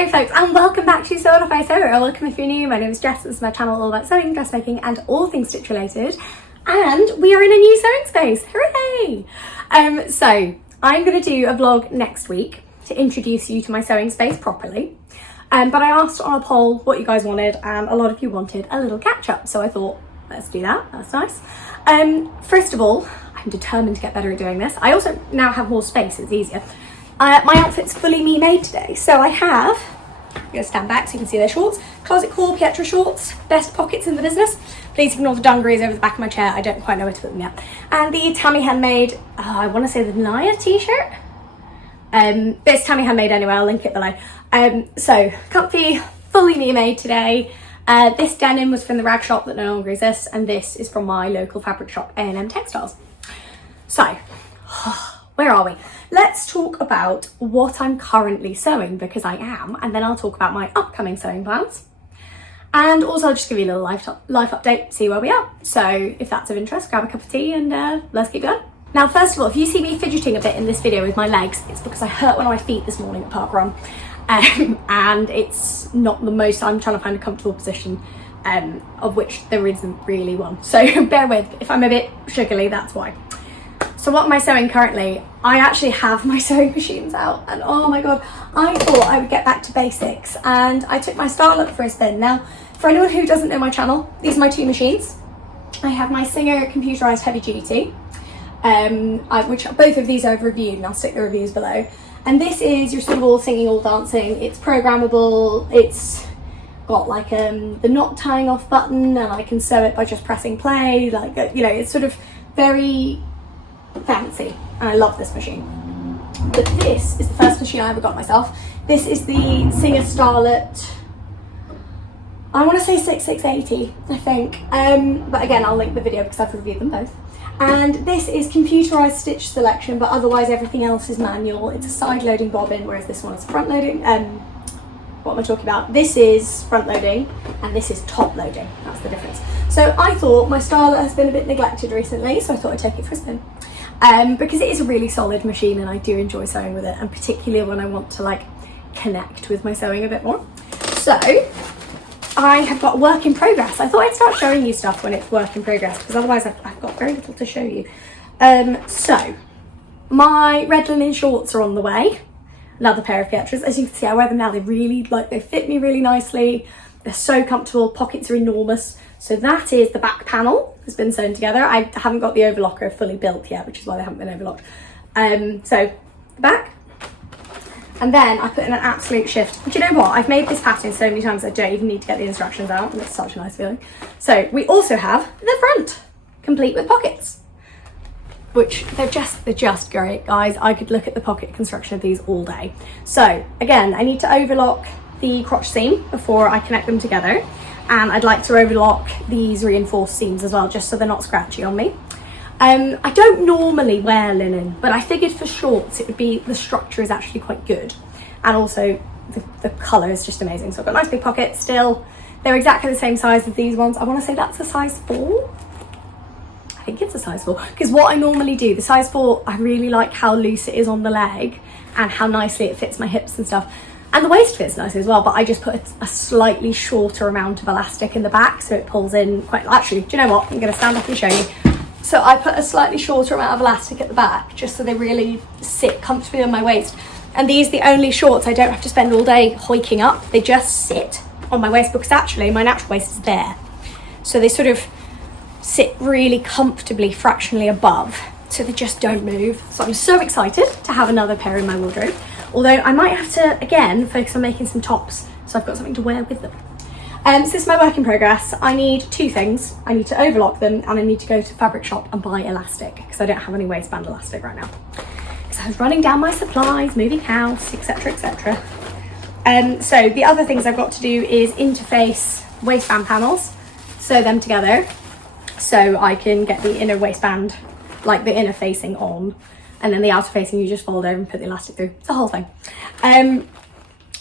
Hello folks, and welcome back to Saltwater Sew, or welcome if you're new. My name is Jess. This is my channel all about sewing, dressmaking and all things stitch related, and we are in a new sewing space. Hooray! So I'm going to do a vlog next week to introduce you to my sewing space properly, but I asked on a poll what you guys wanted, and a lot of you wanted a little catch up, so I thought let's do that. That's nice. First of all, I'm determined to get better at doing this. I also now have more space, it's easier. My outfit's fully me made today, so I have, I'm going to stand back so you can see their shorts, Closet Core Pietra shorts, best pockets in the business. Please ignore the dungarees over the back of my chair, I don't quite know where to put them yet. And the Tammy Handmade, I want to say the Naya t-shirt. But it's Tammy Handmade anyway, I'll link it below. So, comfy, fully me made today. This denim was from the rag shop that no longer exists, and this is from my local fabric shop, A&M Textiles. So, where are we? Let's talk about what I'm currently sewing, because I am, and then I'll talk about my upcoming sewing plans. And also I'll just give you a little life update, see where we are. So if that's of interest, grab a cup of tea and let's keep going. Now, first of all, if you see me fidgeting a bit in this video with my legs, it's because I hurt one of my feet this morning at Park Run. And it's not the most, I'm trying to find a comfortable position, of which there isn't really one. So bear with, if I'm a bit sugary, that's why. So what am I sewing currently? I actually have my sewing machines out, and oh my god, I thought I would get back to basics, and I took my Starlet for a spin. Now, for anyone who doesn't know my channel, these are my two machines. I have my Singer Computerised Heavy Duty, which both of these I've reviewed, and I'll stick the reviews below. And this is your sort of all singing, all dancing. It's programmable. It's got like the knot tying off button, and I can sew it by just pressing play. Like, you know, it's sort of very fancy, and I love this machine. But this is the first machine I ever got myself. This is the Singer Starlet, I want to say 6680, I think, but again I'll link the video because I've reviewed them both. And this is computerized stitch selection, but otherwise everything else is manual. It's a side loading bobbin, whereas this one is front loading. What am I talking about? This is front loading and this is top loading. That's the difference. So I thought my Starlet has been a bit neglected recently, so I thought I'd take it for a spin. Because it is a really solid machine and I do enjoy sewing with it, and particularly when I want to like connect with my sewing a bit more. So I have got work in progress. I thought I'd start showing you stuff when it's work in progress, because otherwise I've got very little to show you. So my red linen shorts are on the way. Another pair of Pietras. As you can see, I wear them now. They really, they fit me really nicely. They're so comfortable. Pockets are enormous. So that is the back panel has been sewn together. I haven't got the overlocker fully built yet, which is why they haven't been overlocked. So the back, and then I put in an absolute shift. But you know what? I've made this pattern so many times I don't even need to get the instructions out, and it's such a nice feeling. So we also have the front, complete with pockets, which they're just great, guys. I could look at the pocket construction of these all day. So again, I need to overlock the crotch seam before I connect them together. And I'd like to overlock these reinforced seams as well, just so they're not scratchy on me. I don't normally wear linen, but I figured for shorts it would be, the structure is actually quite good. And also the colour is just amazing. So I've got nice big pockets still. They're exactly the same size as these ones. I want to say that's a size 4. I think it's a size 4. Because what I normally do, the size 4, I really like how loose it is on the leg and how nicely it fits my hips and stuff. And the waist fits nice as well, but I just put a slightly shorter amount of elastic in the back, so it pulls in quite, actually, do you know what? I'm gonna stand up and show you. So I put a slightly shorter amount of elastic at the back, just so they really sit comfortably on my waist. And these are the only shorts I don't have to spend all day hoiking up. They just sit on my waist, because actually my natural waist is there. So they sort of sit really comfortably, fractionally above, so they just don't move. So I'm so excited to have another pair in my wardrobe. Although I might have to, again, focus on making some tops, so I've got something to wear with them. So this is my work in progress. I need two things. I need to overlock them, and I need to go to fabric shop and buy elastic, because I don't have any waistband elastic right now. Because I was running down my supplies, moving house, etc, etc. So the other things I've got to do is interface waistband panels, sew them together, so I can get the inner waistband, like the inner facing on, and then the outer facing you just fold over and put the elastic through. It's the whole thing.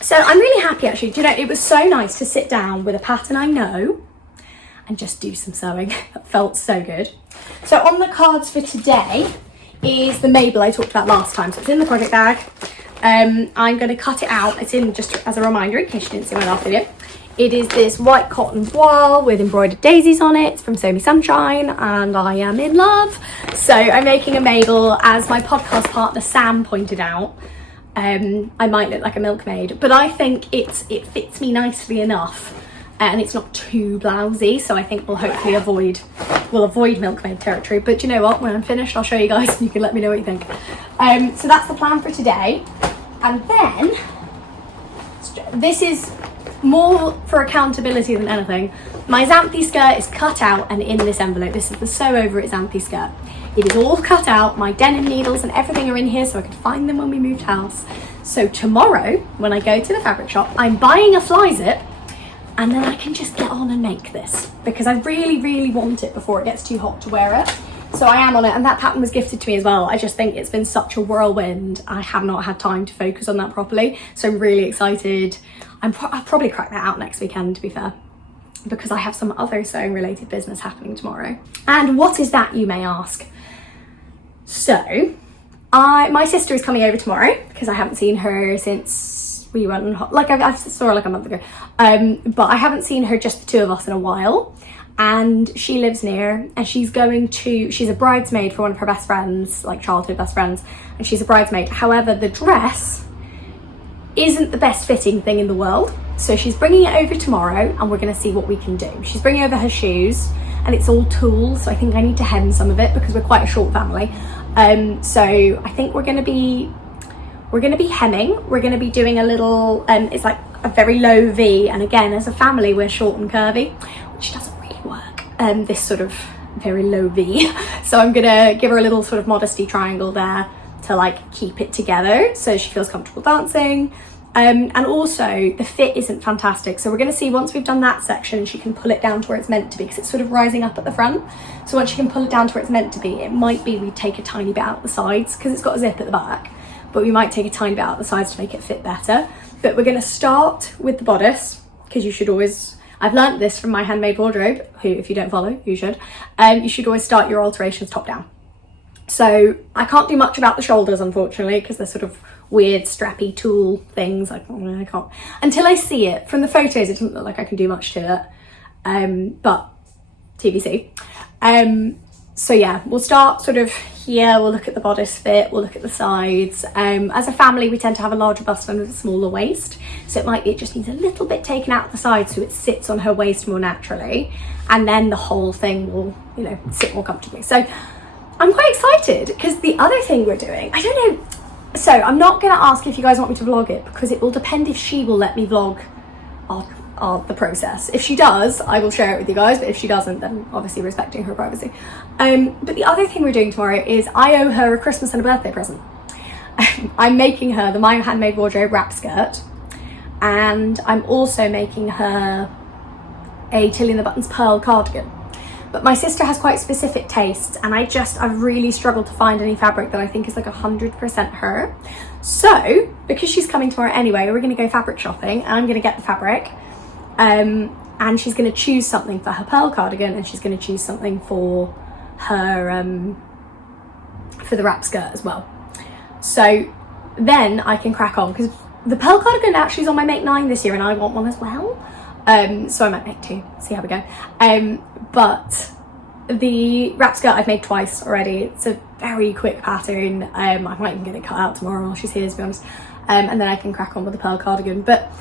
So I'm really happy actually. Do you know, it was so nice to sit down with a pattern I know and just do some sewing. It felt so good. So on the cards for today is the Mabel I talked about last time. So it's in the project bag. I'm going to cut it out. It's in, just as a reminder in case you didn't see my last video, it is this white cotton voile with embroidered daisies on it. It's from Sew Sunshine, and I am in love. So I'm making a Mabel. As my podcast partner Sam pointed out, I might look like a milkmaid, but I think it fits me nicely enough, and it's not too blousy, so I think we'll hopefully avoid milkmaid territory. But you know what, when I'm finished I'll show you guys and you can let me know what you think. So that's the plan for today. And then this is more for accountability than anything. My Xanthe skirt is cut out and in this envelope. This is the Sew Over It Xanthe skirt. It is all cut out. My denim needles and everything are in here so I could find them when we moved house. So tomorrow when I go to the fabric shop, I'm buying a fly zip, and then I can just get on and make this because I really, really want it before it gets too hot to wear it. So I am on it, and that pattern was gifted to me as well. I just think it's been such a whirlwind. I have not had time to focus on that properly. So I'm really excited. I'll probably crack that out next weekend, to be fair, because I have some other sewing related business happening tomorrow. And what is that, you may ask? So my sister is coming over tomorrow because I haven't seen her since we went on I saw her like a month ago. But I haven't seen her, just the two of us, in a while. And she lives near, and she's a bridesmaid for one of her best friends, like childhood best friends, and she's a bridesmaid. However, the dress isn't the best fitting thing in the world. So she's bringing it over tomorrow and we're gonna see what we can do. She's bringing over her shoes, and it's all tulle, so I think I need to hem some of it because we're quite a short family. So I think we're gonna be hemming. We're gonna be doing a little, it's like a very low V, and again, as a family, we're short and curvy, which doesn't really work. This sort of very low V. So I'm gonna give her a little sort of modesty triangle there to like keep it together so she feels comfortable dancing. And also the fit isn't fantastic, so we're going to see once we've done that section she can pull it down to where it's meant to be, because it's sort of rising up at the front. So once she can pull it down to where it's meant to be, it might be we take a tiny bit out the sides because it's got a zip at the back, but we might take a tiny bit out the sides to make it fit better. But we're going to start with the bodice, because you should always, I've learnt this from my Handmade wardrobe, who, if you don't follow, you should always start your alterations top down. So I can't do much about the shoulders, unfortunately, because they're sort of weird strappy tulle things. I can't, until I see it. From the photos it doesn't look like I can do much to it, but TBC. So yeah, we'll start sort of here. We'll look at the bodice fit, we'll look at the sides. As a family we tend to have a larger bust and a smaller waist, so it just needs a little bit taken out of the side so it sits on her waist more naturally, and then the whole thing will, you know, sit more comfortably. So I'm quite excited because the other thing we're doing, I don't know, so I'm not going to ask if you guys want me to vlog it because it will depend if she will let me vlog the process. If she does, I will share it with you guys, but if she doesn't, then obviously respecting her privacy. But the other thing we're doing tomorrow is I owe her a Christmas and a birthday present. I'm making her the My Handmade Wardrobe wrap skirt, and I'm also making her a Tilly and the Buttons pearl cardigan. But my sister has quite specific tastes, and I've really struggled to find any fabric that I think is like 100% her. So because she's coming tomorrow anyway, we're going to go fabric shopping, and I'm going to get the fabric, and she's going to choose something for her pearl cardigan, and she's going to choose something for her for the wrap skirt as well. So then I can crack on, because the pearl cardigan actually is on my Make 9 this year and I want one as well. So I might make 2, see how we go. But the wrap skirt I've made twice already. It's a very quick pattern. I might even get it cut out tomorrow while she's here, to be honest. And then I can crack on with the pearl cardigan. But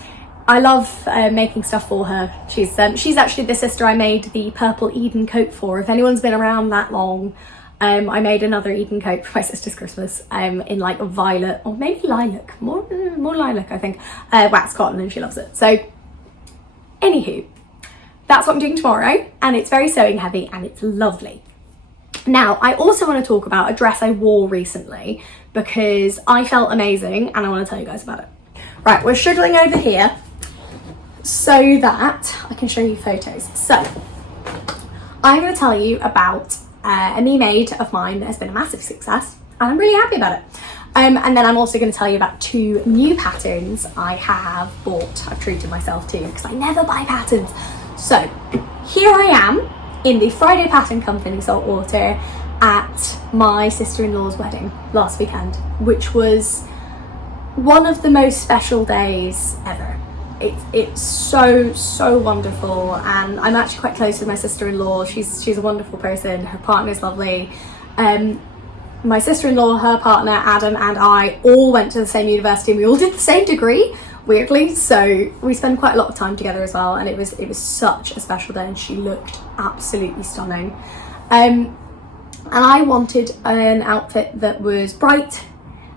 I love making stuff for her. She's actually the sister I made the purple Eden coat for. If anyone's been around that long, I made another Eden coat for my sister's Christmas in like a violet, or maybe lilac, more lilac I think, wax cotton, and she loves it. So anywho, that's what I'm doing tomorrow, and it's very sewing heavy and it's lovely. Now, I also want to talk about a dress I wore recently because I felt amazing and I want to tell you guys about it. Right, we're shuttling over here so that I can show you photos. So I'm going to tell you about a me made of mine that has been a massive success, and I'm really happy about it. And then I'm also going to tell you about 2 new patterns I have bought. I've treated myself to, because I never buy patterns. So here I am in the Friday Pattern Company Saltwater at my sister-in-law's wedding last weekend, which was one of the most special days ever. It's so wonderful, and I'm actually quite close with my sister-in-law. She's a wonderful person. Her partner's lovely. My sister-in-law, her partner Adam, and I all went to the same university, and we all did the same degree, weirdly, so we spend quite a lot of time together as well, and it was such a special day, and she looked absolutely stunning. And I wanted an outfit that was bright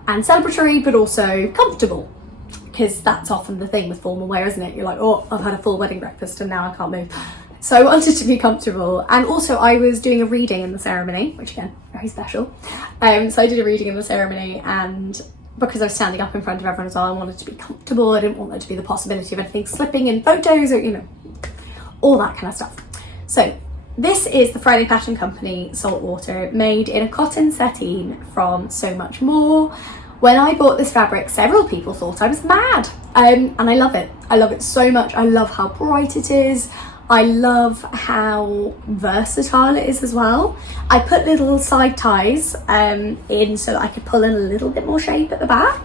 and celebratory but also comfortable, because that's often the thing with formal wear, isn't it? You're like, oh, I've had a full wedding breakfast and now I can't move. So I wanted to be comfortable, and also I was doing a reading in the ceremony, which again, very special. So I did a reading in the ceremony, and because I was standing up in front of everyone as well, I wanted to be comfortable. I didn't want there to be the possibility of anything slipping in photos or, you know, all that kind of stuff. So this is the Friday Pattern Company Saltwater, made in a cotton sateen from SewMuchMoor. When I bought this fabric, several people thought I was mad, and I love it. I love it so much. I love how bright it is. I love how versatile it is as well. I put little side ties in so that I could pull in a little bit more shape at the back,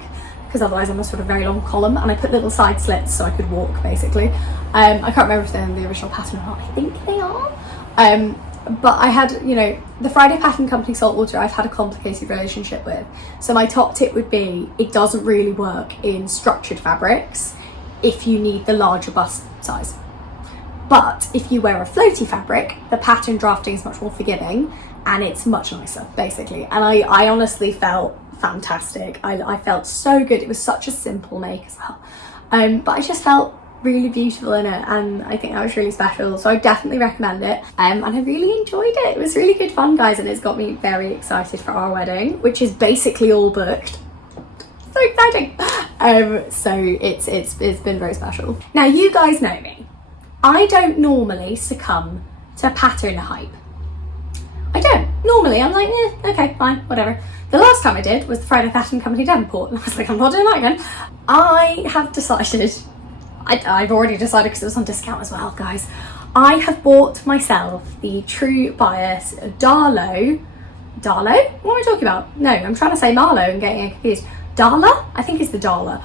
because otherwise I'm a sort of very long column, and I put little side slits so I could walk, basically. I can't remember if they're in the original pattern or not. I think they are. But I had, you know, the Friday Pattern Company Saltwater I've had a complicated relationship with. So my top tip would be, it doesn't really work in structured fabrics if you need the larger bust size. But if you wear a floaty fabric, the pattern drafting is much more forgiving and it's much nicer, basically. And I honestly felt fantastic. I felt so good. It was such a simple make as well. But I just felt really beautiful in it, and I think that was really special, so I definitely recommend it. And I really enjoyed it. It was really good fun, guys, and it's got me very excited for our wedding, which is basically all booked. So exciting. So it's been very special. Now, you guys know me. I don't normally succumb to pattern hype. I don't. Normally I'm like, okay, fine, whatever. The last time I did was the Friday Pattern Company Devonport, and I was like, I'm not doing that again. I have decided, I've already decided because it was on discount as well, guys. I have bought myself the True Bias Darlow. What am I talking about? No, I'm trying to say Marlow and getting confused. Darla? I think it's the Darla.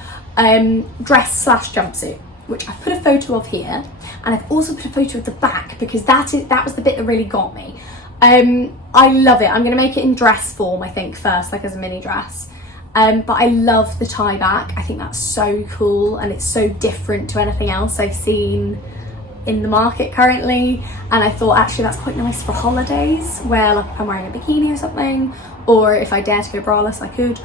Dress / jumpsuit, which I've put a photo of here, and I've also put a photo of the back because that was the bit that really got me. I love it. I'm going to make it in dress form, I think, first, like as a mini dress. But I love the tie back. I think that's so cool, and it's so different to anything else I've seen in the market currently. And I thought actually that's quite nice for holidays, where like if I'm wearing a bikini or something, or if I dare to go braless, I could.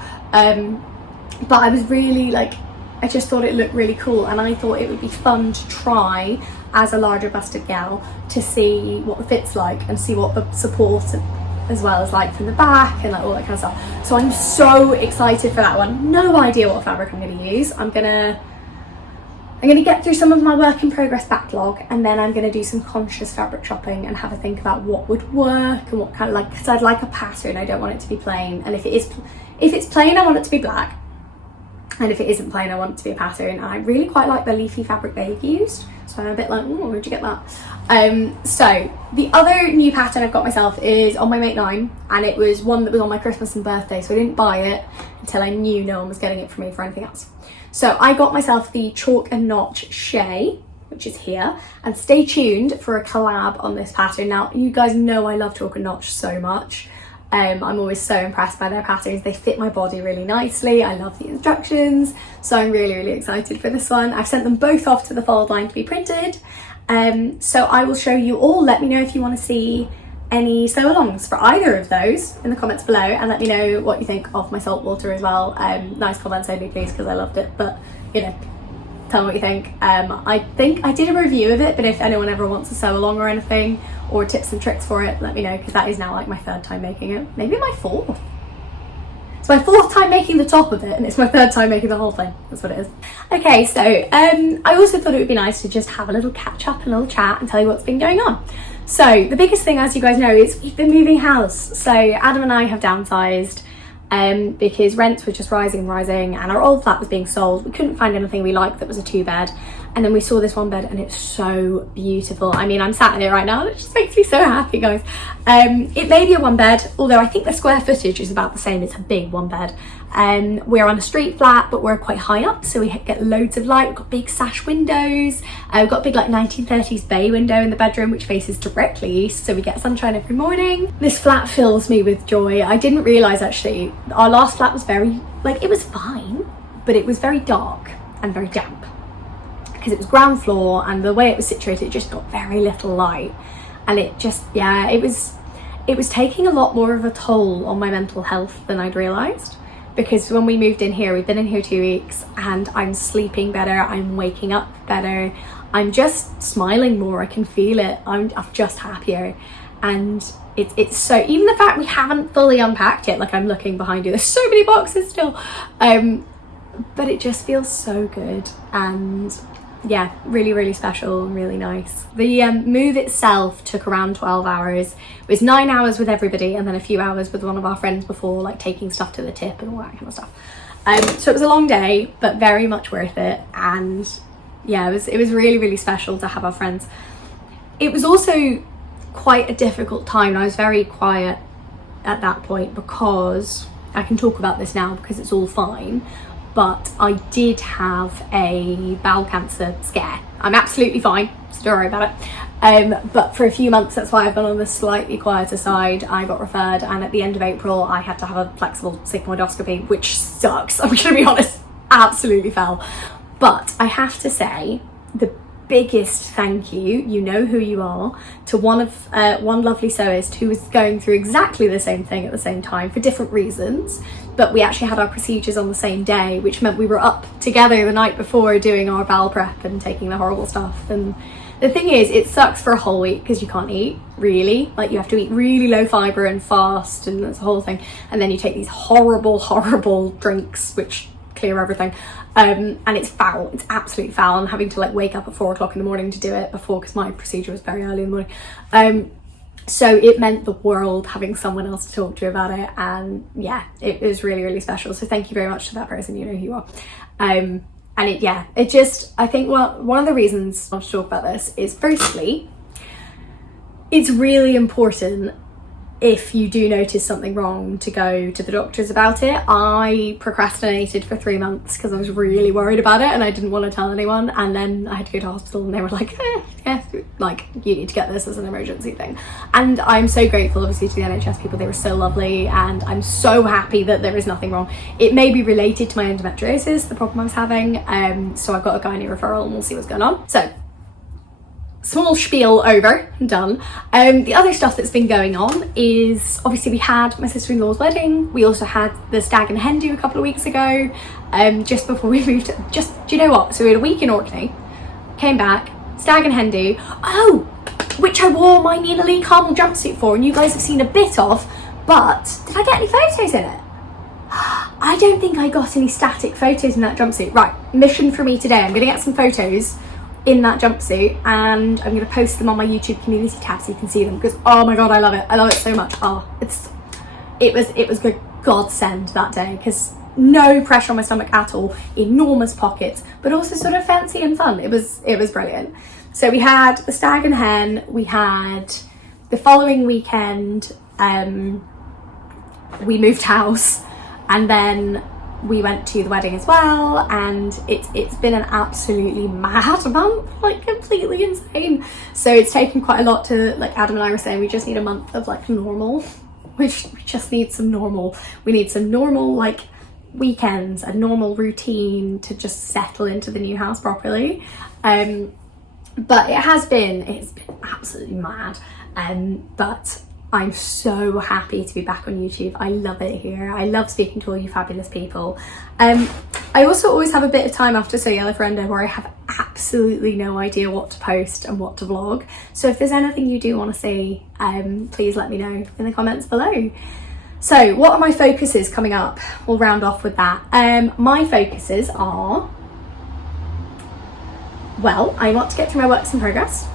But I was really like, I just thought it looked really cool, and I thought it would be fun to try as a larger busted gal to see what the fit's like and see what the support as well as like from the back and like all that kind of stuff. So I'm so excited for that one. No idea what fabric I'm going to use. I'm gonna get through some of my work in progress backlog, and then I'm going to do some conscious fabric shopping and have a think about what would work and what kind of like, because I'd like a pattern. I don't want it to be plain, and if it's plain I want it to be black, and if it isn't plain I want it to be a pattern. And I really quite like the leafy fabric they've used, so I'm a bit like, oh, where'd you get that? So the other new pattern I've got myself is on my Mate 9, and it was one that was on my Christmas and birthday, so I didn't buy it until I knew no one was getting it for me for anything else. So I got myself the Chalk and Notch Shea, which is here, and stay tuned for a collab on this pattern. Now, you guys know I love Chalk and Notch so much. I'm always so impressed by their patterns. They fit my body really nicely. I love the instructions, so I'm really, really excited for this one. I've sent them both off to the fold line to be printed. So I will show you all. Let me know if you want to see any sew alongs for either of those in the comments below, and let me know what you think of my Saltwater as well. Nice comments only, please, because I loved it, but you know, tell me what you think. I think I did a review of it, but if anyone ever wants to sew along or anything, or tips and tricks for it, let me know, because that is now like my third time making it. Maybe my fourth. It's my fourth time making the top of it, and it's my third time making the whole thing. That's what it is. Okay, so I also thought it would be nice to just have a little catch up, a little chat, and tell you what's been going on. So the biggest thing, as you guys know, is we've been moving house. So Adam and I have downsized because rents were just rising, and our old flat was being sold. We couldn't find anything we liked that was a 2-bed. And then we saw this one bed and it's so beautiful. I mean, I'm sat in it right now and it just makes me so happy, guys. It may be a one bed, although I think the square footage is about the same. It's a big one bed. We're on a street flat, but we're quite high up, so we get loads of light. We've got big sash windows. We've got a big like 1930s bay window in the bedroom, which faces directly east, so we get sunshine every morning. This flat fills me with joy. I didn't realise actually, our last flat was very, like, it was fine, but it was very dark and very damp. Because it was ground floor and the way it was situated, it just got very little light, and it just, yeah, it was taking a lot more of a toll on my mental health than I'd realised. Because when we moved in here, we've been in here 2 weeks, and I'm sleeping better, I'm waking up better, I'm just smiling more, I can feel it, I'm just happier. And it's so, even the fact we haven't fully unpacked it, like I'm looking behind you, there's so many boxes still, but it just feels so good. And yeah, really, really special and really nice. The move itself took around 12 hours. It was 9 hours with everybody and then a few hours with one of our friends before, like taking stuff to the tip and all that kind of stuff. So it was a long day, but very much worth it. And yeah, it was really, really special to have our friends. It was also quite a difficult time. I was very quiet at that point because I can talk about this now because it's all fine. But I did have a bowel cancer scare. I'm absolutely fine, so don't worry about it. But for a few months, that's why I've been on the slightly quieter side. I got referred, and at the end of April, I had to have a flexible sigmoidoscopy, which sucks. I'm gonna be honest, absolutely fell. But I have to say, the biggest thank you, you know who you are, to one lovely sewist who was going through exactly the same thing at the same time for different reasons, but we actually had our procedures on the same day, which meant we were up together the night before doing our bowel prep and taking the horrible stuff. And the thing is, it sucks for a whole week because you can't eat, really. Like, you have to eat really low fibre and fast, and that's the whole thing. And then you take these horrible drinks which clear everything. And it's foul, it's absolutely foul. I'm having to like wake up at 4 o'clock in the morning to do it before, because my procedure was very early in the morning. So it meant the world having someone else to talk to about it, and yeah, it was really, really special. So thank you very much to that person, you know who you are. And it just, I think one of the reasons I want to talk about this is, firstly, it's really important if you do notice something wrong to go to the doctors about it. I procrastinated for 3 months because I was really worried about it and I didn't want to tell anyone, and then I had to go to hospital and they were like, yeah, like, you need to get this as an emergency thing. And I'm so grateful, obviously, to the NHS people. They were so lovely, and I'm so happy that there is nothing wrong. It may be related to my endometriosis, the problem I was having, so I've got a gynae referral and we'll see what's going on. So small spiel over, done. The other stuff that's been going on is, obviously, we had my sister-in-law's wedding. We also had the stag and hen do a couple of weeks ago, just before we moved. Do you know what? So we had a week in Orkney, came back, stag and hen do. Oh, which I wore my Nina Lee Carmel jumpsuit for, and you guys have seen a bit of, but did I get any photos in it? I don't think I got any static photos in that jumpsuit. Right, mission for me today. I'm gonna get some photos in that jumpsuit and I'm going to post them on my YouTube community tab so you can see them, because oh my god, I love it so much. It was a godsend that day, because no pressure on my stomach at all, enormous pockets, but also sort of fancy and fun. It was brilliant. So we had the stag and hen, we had the following weekend, we moved house, and then we went to the wedding as well, and it's been an absolutely mad month, like completely insane. So it's taken quite a lot to, like Adam and I were saying, we just need a month of like normal. We just need some normal. We need some normal like weekends, a normal routine to just settle into the new house properly. But it's been absolutely mad. But I'm so happy to be back on YouTube. I love it here. I love speaking to all you fabulous people. I also always have a bit of time after Sew Yellow Ferendo where I have absolutely no idea what to post and what to vlog. So if there's anything you do want to see, please let me know in the comments below. So what are my focuses coming up? We'll round off with that. My focuses are, well, I want to get through my works in progress.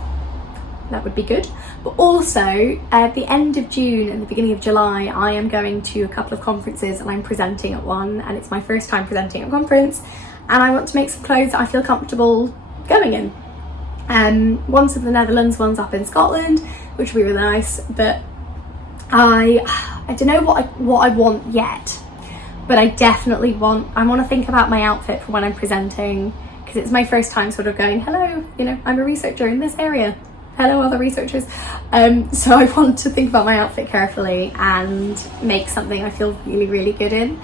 That would be good. But also at the end of June and the beginning of July, I am going to a couple of conferences and I'm presenting at one, and it's my first time presenting at a conference, and I want to make some clothes that I feel comfortable going in. One's in the Netherlands, one's up in Scotland, which will be really nice, but I don't know what I want yet, but I definitely want to think about my outfit for when I'm presenting, because it's my first time sort of going, hello, you know, I'm a researcher in this area, hello other researchers. So I want to think about my outfit carefully and make something I feel really, really good in.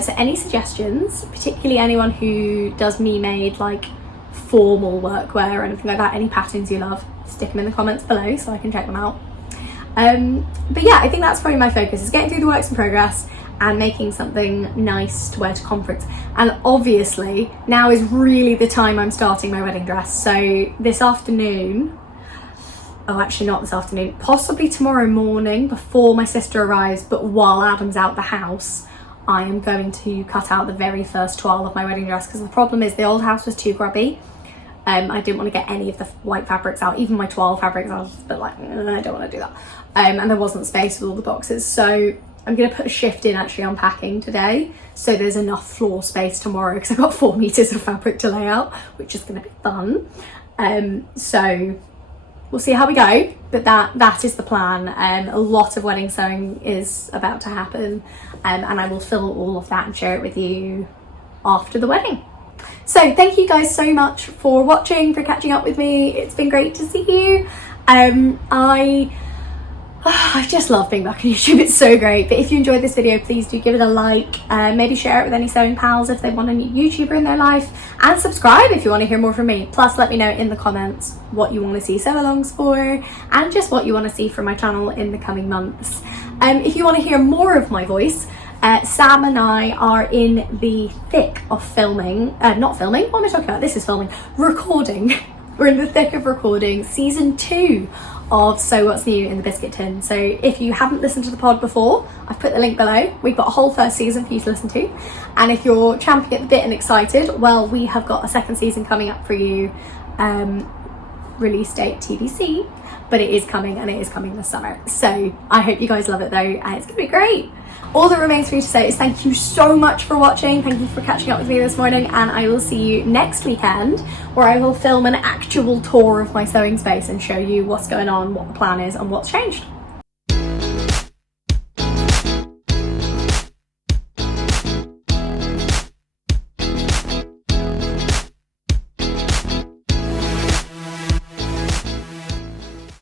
So any suggestions, particularly anyone who does me made like formal workwear or anything like that, any patterns you love, stick them in the comments below so I can check them out. But yeah, I think that's probably my focus, is getting through the works in progress and making something nice to wear to conference. And obviously now is really the time I'm starting my wedding dress. So this afternoon, oh actually not this afternoon, possibly tomorrow morning before my sister arrives, but while Adam's out the house, I am going to cut out the very first toile of my wedding dress, because the problem is the old house was too grubby. I didn't want to get any of the white fabrics out, even my toile fabrics. I was just a bit like, I don't want to do that. And there wasn't space with all the boxes. So I'm going to put a shift in actually on packing today, so there's enough floor space tomorrow, because I've got 4 meters of fabric to lay out, which is going to be fun. So we'll see how we go, but that is the plan. A lot of wedding sewing is about to happen, and I will film all of that and share it with you after the wedding. So thank you guys so much for watching, for catching up with me. It's been great to see you. I just love being back on YouTube, it's so great. But if you enjoyed this video, please do give it a like, maybe share it with any sewing pals if they want a new YouTuber in their life, and subscribe if you want to hear more from me. Plus let me know in the comments what you want to see sew-alongs for, and just what you want to see from my channel in the coming months. If you want to hear more of my voice, Sam and I are in the thick of filming, not filming, what am I talking about? This is filming, recording. We're in the thick of recording season 2 of So What's New in the Biscuit Tin. So if you haven't listened to the pod before, I've put the link below. We've got a whole first season for you to listen to. And if you're champing at the bit and excited, well, we have got a second season coming up for you. Release date TBC, but it is coming, and it is coming this summer. So I hope you guys love it though, and it's gonna be great. All that remains for me to say is thank you so much for watching, thank you for catching up with me this morning, and I will see you next weekend, where I will film an actual tour of my sewing space and show you what's going on, what the plan is, and what's changed.